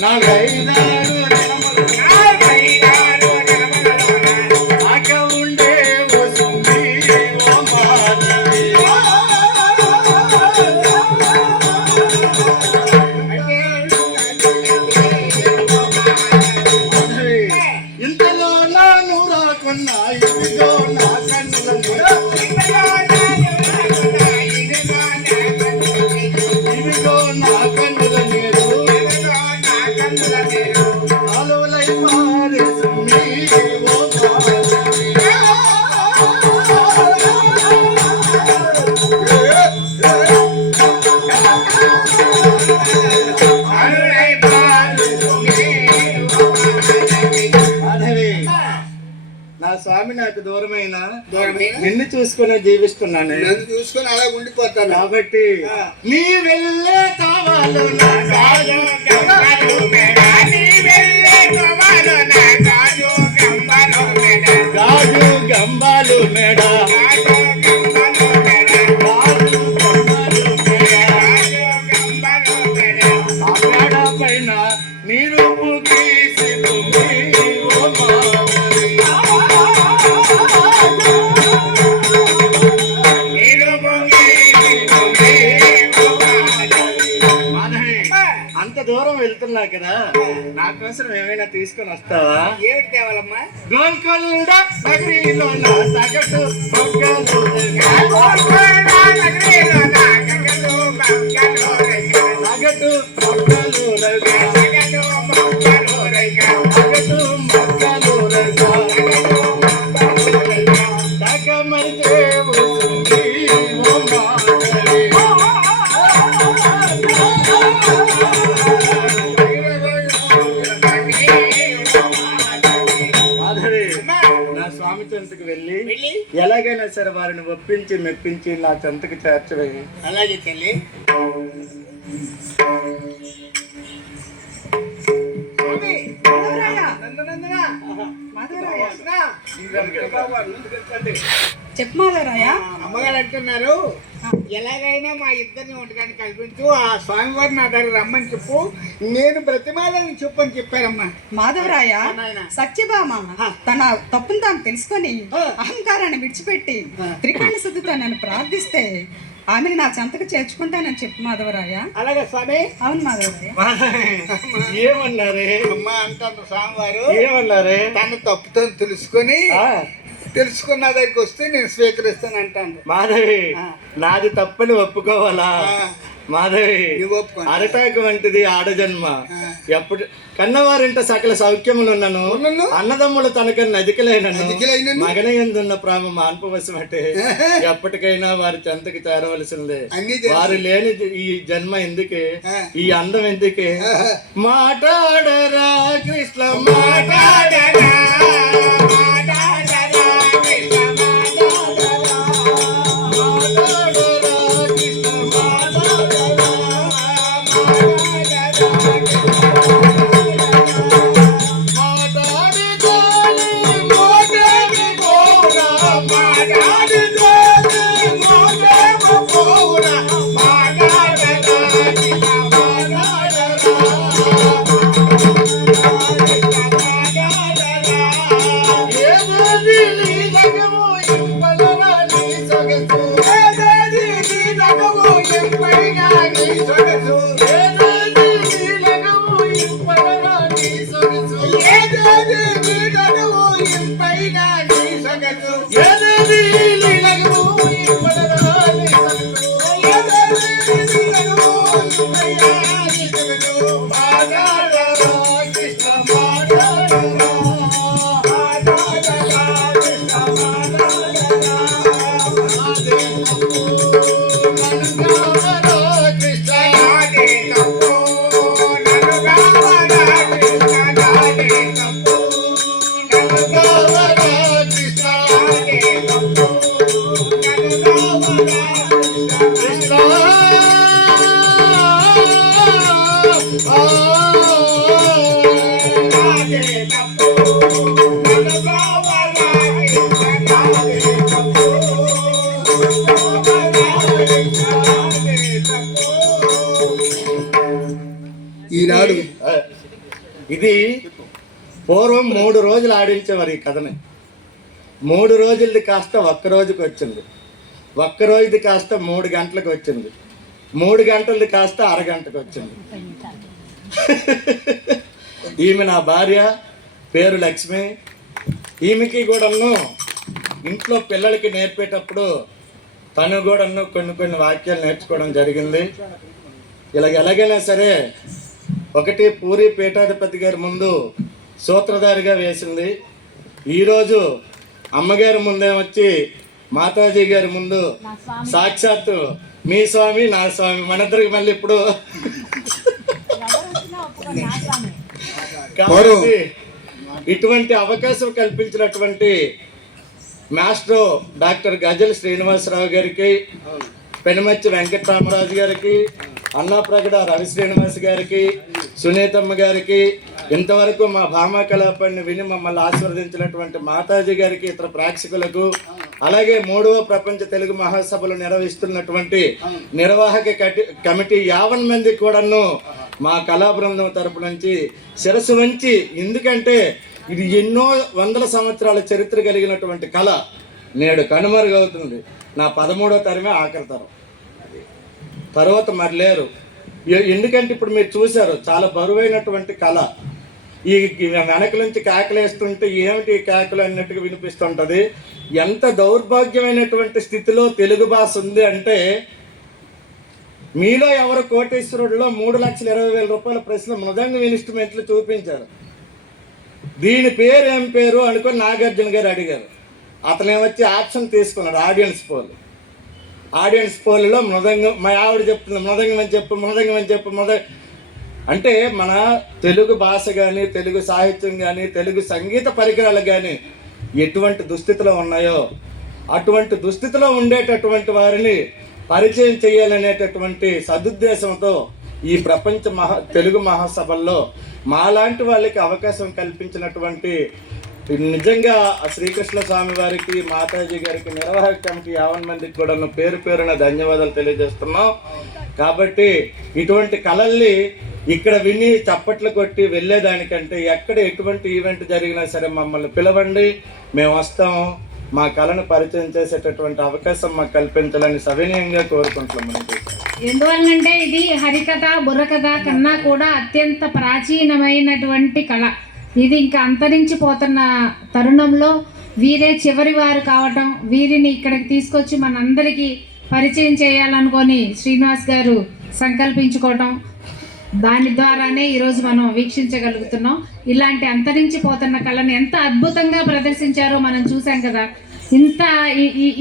నా స్వామి నాకు దూరమైన నిన్ను చూసుకుని జీవిస్తున్నాను, నన్ను చూసుకుని అలా ఉండిపోతాను. కాబట్టి నీ వెళ్ళే కావాలో గాజు గంబాలు మేడ పైన నీరు అంత దూరం వెళ్తున్నా కదా, నా కోసం ఏమైనా తీసుకొని వస్తావా? ఏమిటి తేవాలమ్మా? గోల్కొండ నగరిలో సగటు స్వామి చెంతకు వెళ్ళి ఎలాగైనా సరే వారిని ఒప్పించి మెప్పించి నా చెంతకు చేర్చవేయి. అలాగే తల్లి. చెప్పు మాధవరాయ. అమ్మగారు అంటున్నారు, ఎలాగైనా మా ఇద్దరిని వంటకాన్ని కల్పించు, ఆ స్వామివారు నా దగ్గర రమ్మని చెప్పు, నేను బ్రతిమాలని చెప్పు అని చెప్పారమ్మా. మాధవరాయ, సత్యభామ తన తప్పును తాను తెలుసుకొని అహంకారాన్ని విడిచిపెట్టి త్రికరణ శుద్ధితో నన్ను ప్రార్థిస్తే ఆమెను నా చెంతకు చేర్చుకుంటానని చెప్పు మాధవరాయ. అలాగే స్వామి. అవును మాధవరాయ. ఏమన్నారే అమ్మా అంటారు స్వామివారు, ఏమన్నారే తన తప్పుతో తెలుసుకున్న దగ్గరికి వస్తే నేను స్వీకరిస్తాను అంటాను. మాధవి, నాది తప్పని ఒప్పుకోవాలా? మాధవి, అరటాకు వంటిది ఆడజన్మ. ఎప్పుడు కన్నవారింట సకల సౌఖ్యములు ఉన్నను, అన్నదమ్ములు తనకన్నా అధికలైనను, మగన ఎందున్న ప్రేమ మాన్పవశమటే ఎప్పటికైనా వారి చెంతకి చేరవలసిందే. వారు లేని ఈ జన్మ ఎందుకే, ఈ అందం ఎందుకే? మాట్లాడరా కృష్ణ మాట్లాడరా. ఈనాడు ఇది పూర్వం 3 రోజులు ఆడించేవారు ఈ కథని. 3 రోజులది కాస్త ఒక్క రోజుకి వచ్చింది, ఒక్క రోజుది కాస్త 3 గంటలకు వచ్చింది, 3 గంటలది కాస్త అరగంటకు వచ్చింది. ఈమె నా భార్య, పేరు లక్ష్మి. ఈమెకి కూడాను ఇంట్లో పిల్లలకి నేర్పేటప్పుడు తను కూడాను కొన్ని వాక్యాలు నేర్చుకోవడం జరిగింది. ఎలాగైనా సరే ఒకటి పూరి పీఠాధిపతి గారి ముందు సూత్రధారిగా వేసింది. ఈరోజు అమ్మగారి ముందేమొచ్చి మాతాజీ గారి ముందు సాక్షాత్తు మీ స్వామి నా స్వామి, మనిద్దరికి మళ్ళీ ఇప్పుడు కాబట్టి ఇటువంటి అవకాశం కల్పించినటువంటి మాస్టర్ డాక్టర్ గజల్ శ్రీనివాసరావు గారికి, పెనుమచ్చి వెంకటరామరాజు గారికి, అన్నాప్రగడ రవి శ్రీనివాస్ గారికి, సునీతమ్మ గారికి, ఇంతవరకు మా భామా కళాపాన్ని విని మమ్మల్ని ఆశీర్వదించినటువంటి మాతాజీ గారికి, ఇతర ప్రేక్షకులకు, అలాగే 3వ ప్రపంచ తెలుగు మహాసభలు నిర్వహిస్తున్నటువంటి నిర్వాహక కమిటీ 50 మంది కూడాను మా కళా బృందం తరపు నుంచి శిరస్సు వంచి, ఎందుకంటే ఇది ఎన్నో వందల సంవత్సరాల చరిత్ర కలిగినటువంటి కళ నేడు కనుమరుగవుతుంది. నా 13వ తరమే ఆఖరి తరం, తర్వాత మరి లేరు. ఎందుకంటే ఇప్పుడు మీరు చూశారు, చాలా బరువైనటువంటి కళ. ఈ వెనక నుంచి కేకలేస్తుంటే ఏమిటి ఈ కేకలు అన్నట్టుగా వినిపిస్తుంటుంది. ఎంత దౌర్భాగ్యమైనటువంటి స్థితిలో తెలుగు భాష ఉంది అంటే, మీలో ఎవరు కోటేశ్వరుడిలో 3,20,000 రూపాయల ప్రశ్న మృదంగం ఇన్స్ట్రుమెంట్లు చూపించారు. దీని పేరు ఏం పేరు అనుకొని నాగార్జున గారు అడిగారు. అతనేమొచ్చి ఆప్షన్ తీసుకున్నాడు, ఆడియన్స్ పోల్లో మృదంగం. మా ఆవిడ చెప్తుంది మృదంగం అని చెప్పు. అంటే మన తెలుగు భాష కానీ, తెలుగు సాహిత్యం కానీ, తెలుగు సంగీత పరికరాలు కానీ ఎటువంటి దుస్థితిలో ఉన్నాయో అటువంటి దుస్థితిలో ఉండేటటువంటి వారిని పరిచయం చేయాలనేటటువంటి సదుద్దేశంతో ఈ ప్రపంచ తెలుగు మహాసభల్లో మాలాంటి వాళ్ళకి అవకాశం కల్పించినటువంటి నిజంగా శ్రీకృష్ణ స్వామి వారికి, మాతాజీ గారికి, నిర్వాహక కమిటీ 50 మందికి కూడా పేరు పేరున ధన్యవాదాలు తెలియజేస్తున్నాం. కాబట్టి ఇటువంటి కళల్ని ఇక్కడ విని చప్పట్లు కొట్టి వెళ్ళేదానికంటే ఎక్కడ ఎటువంటి ఈవెంట్ జరిగినా సరే మమ్మల్ని పిలవండి, మేము వస్తాము. మా కళను పరిచయం చేసేటటువంటి అవకాశం మాకు కల్పించాలని సవినయంగా కోరుకుంటున్నాం. ఎందువల్లంటే ఇది హరికథ, బుర్రకథ కన్నా కూడా అత్యంత ప్రాచీనమైనటువంటి కళ. ఇది ఇంకా అంతరించిపోతున్న తరుణంలో వీరే చివరి వారు కావటం, వీరిని ఇక్కడికి తీసుకొచ్చి మనందరికీ పరిచయం చేయాలనుకొని శ్రీనివాస్ గారు సంకల్పించుకోవటం, దాని ద్వారానే ఈరోజు మనం వీక్షించగలుగుతున్నాం. ఇలాంటి అంతరించిపోతున్న కళను ఎంత అద్భుతంగా ప్రదర్శించారో మనం చూసాం కదా.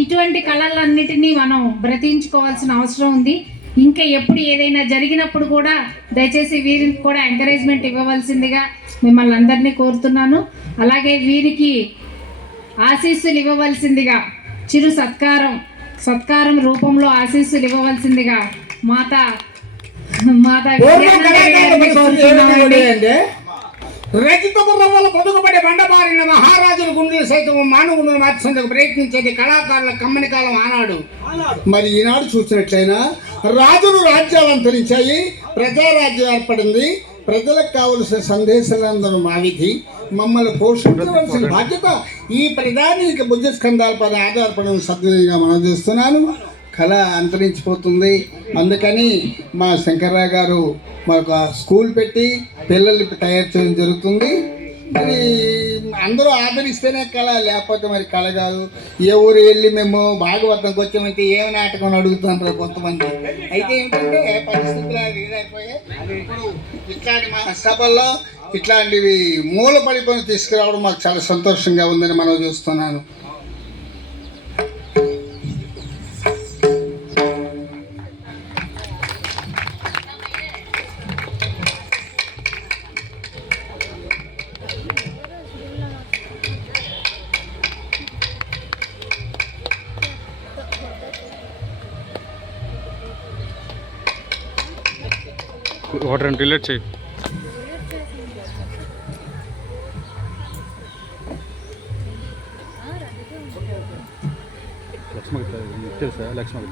ఇటువంటి కళలన్నిటినీ మనం బ్రతికించుకోవాల్సిన అవసరం ఉంది. ఇంకా ఎప్పుడు ఏదైనా జరిగినప్పుడు కూడా దయచేసి వీరికి కూడా ఎంకరేజ్మెంట్ ఇవ్వవలసిందిగా మిమ్మల్ని అందరినీ కోరుతున్నాను. అలాగే వీరికి ఆశీస్సులు ఇవ్వవలసిందిగా, చిరు సత్కారం రూపంలో ఆశీస్సులు ఇవ్వవలసిందిగా మాతా రజితపు రవ్వల పొదుగుబడి బండబారిన మహారాజుల గుండెలు సైతం మానవులను మార్చేందుకు ప్రయత్నించేది కళాకారుల కమ్మని కాలం ఆనాడు. మరి ఈనాడు చూసినట్లయినా రాజులు రాజ్యాలు అంతరించాయి, ప్రజారాజ్యం ఏర్పడింది. ప్రజలకు కావలసిన సందేశాలందరూ మా విధి, మమ్మల్ని పోషించవలసిన బాధ్యత ఈ ప్రధానికి భుజస్కంధాలపై ఆధారపడిన సద్వినియోగంగా మనం చేస్తున్నాను. కళ అంతరించిపోతుంది. అందుకని మా శంకర్రావు గారు మాకు స్కూల్ పెట్టి పిల్లల్ని తయారు చేయడం జరుగుతుంది. మరి అందరూ ఆదరిస్తేనే కళ, లేకపోతే మరి కళ కాదు. ఏ ఊరు వెళ్ళి మేము భాగవతంకి వచ్చామంటే ఏమి నాటకం అడుగుతుంటారు కొంతమంది. అయితే ఏంటంటే పరిస్థితులు ఇదైపోయాయి. ఇప్పుడు ఇట్లాంటి మా సభల్లో ఇట్లాంటివి మూల పడిపోయి తీసుకురావడం మాకు చాలా సంతోషంగా ఉందని మనం చూస్తున్నాను. వాటర్ రిలేట్ చేయి. తెలుసా లక్ష్మణ్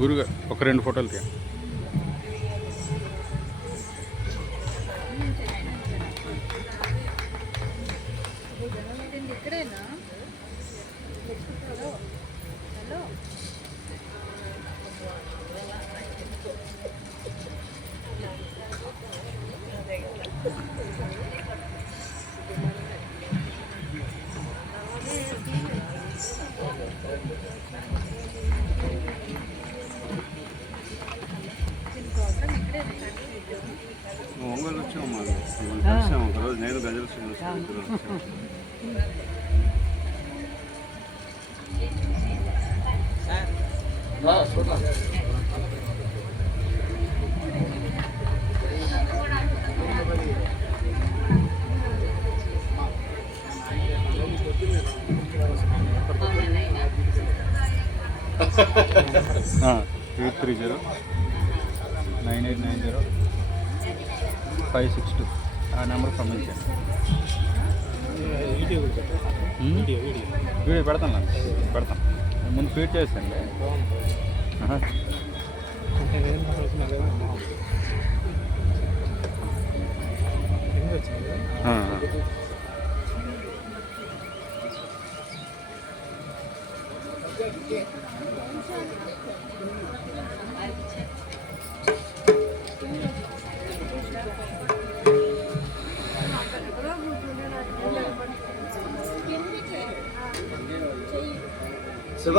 గురుగా ఒక 2 ఫోటోలకి ఒంగోలు వచ్చాము కలిసాము ఒకరోజు, నేను గజల్ ఎయిట్ 9890 ఆ నెంబర్ పంపించండి. వీడియో పెడతాను ముందు ఫీడ్ చేస్తాండి. శివ